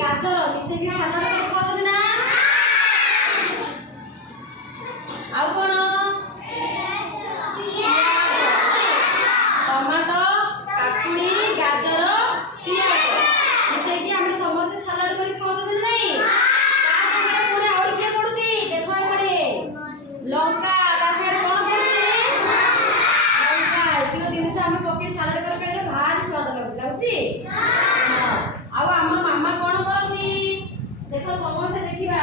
गाजर मिसेकी सलाद खाओ ना आउ कोन टमाटो काकुड़ी गाजर पियाज मिसेकी आमे समस्त सलाद करी खाओ ना नहीं ता संगे पुरे और के पडुची देखो ए पडे लंका ता संगे कोन पडुची लंका एतिको जिनिस आमे पके सलाद करी खाइले भारी स्वाद लाଗୁची हां आउ हमर मामा कोन करती देखो समस्त देखिबा